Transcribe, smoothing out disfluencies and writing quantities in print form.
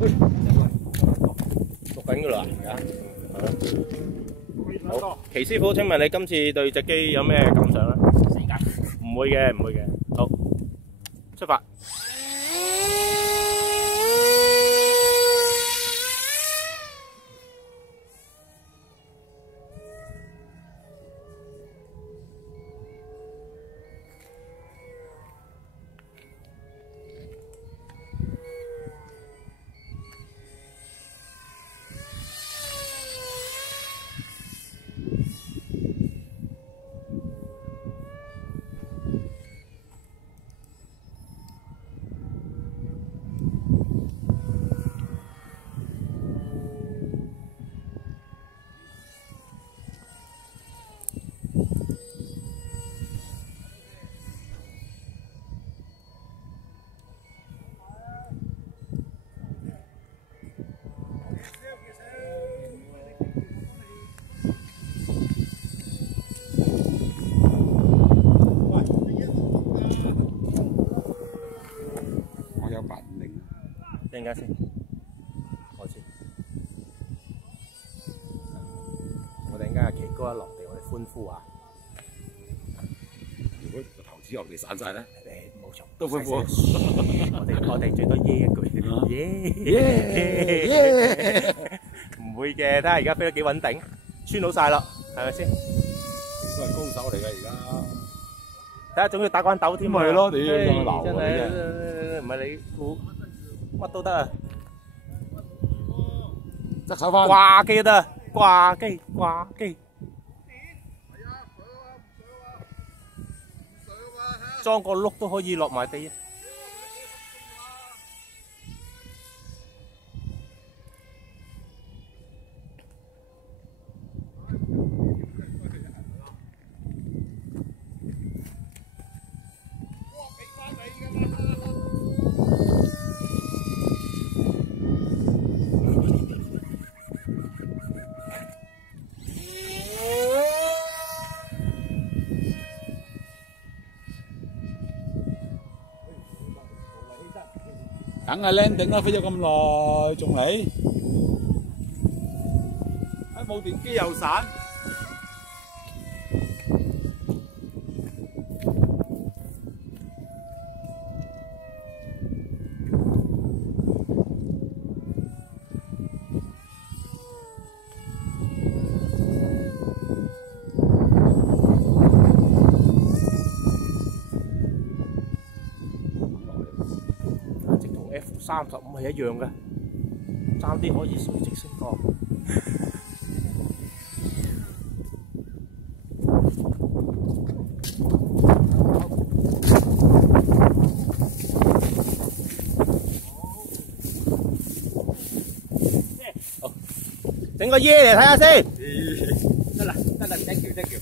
錄緊㗎啦，而家。好，祁師傅，請問你今次對隻機有咩感想咧？死緊。唔會嘅，唔會嘅。好，出發。陣間先，我知。我哋陣間阿奇哥一落地，我哋歡呼啊！如果個投資落地散晒咧，冇錯，都歡呼。我哋最多耶一句，耶！唔會嘅，睇下而家飛得幾穩定，穿到晒啦，係咪先？都係高手嚟㗎而家。睇下仲要打關鬥添啊！係咯，你真鬧我係唔係你估乜都得啊！側手翻掛機都得，掛機。裝個轆都可以落埋地啊！梗係 landing 啦，飛咗咁耐，仲嚟？冇電機又散。F35係一樣嘅，爭啲可以垂直升降。好，整個耶嚟睇下先。得啦，thank you。